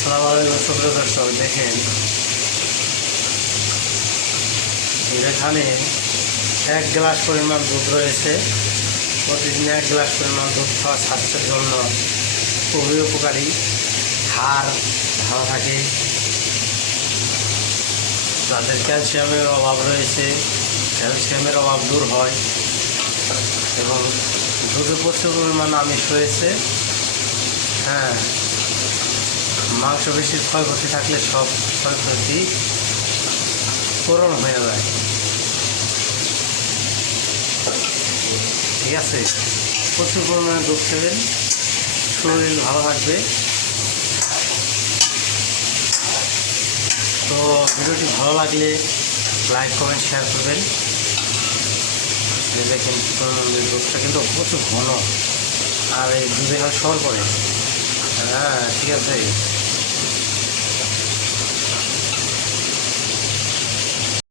আসসালামু আলাইকুম সুপ্রিয় দর্শক, দেখেন এখানে 1 গ্লাস পরিমাণ দুধ রয়েছে। প্রতিদিন 1 গ্লাস পরিমাণ দুধ খাওয়া স্বাস্থ্যের জন্য খুবই উপকারী। হাড় ভালো থাকে, যাদের ক্যালসিয়ামের অভাব রয়েছে ক্যালসিয়ামের অভাব দূর হয় এবং দুধে প্রচুর পরিমাণ আমিষ রয়েছে। হ্যাঁ, মাংসপেশির ক্ষয়ক্ষতি থাকলে সব ক্ষয়ক্ষতি পূরণ হয়ে যায়। ঠিক আছে, প্রচুর পরিমাণে দুধ খাবেন, শরীর ভালো থাকবে। তো ভিডিওটি ভালো লাগলে লাইক কমেন্ট শেয়ার করবেন। দেখেন দুধটা কিন্তু প্রচুর ঘন, আর এই দুধে হয় সর করে। হ্যাঁ, ঠিক আছে।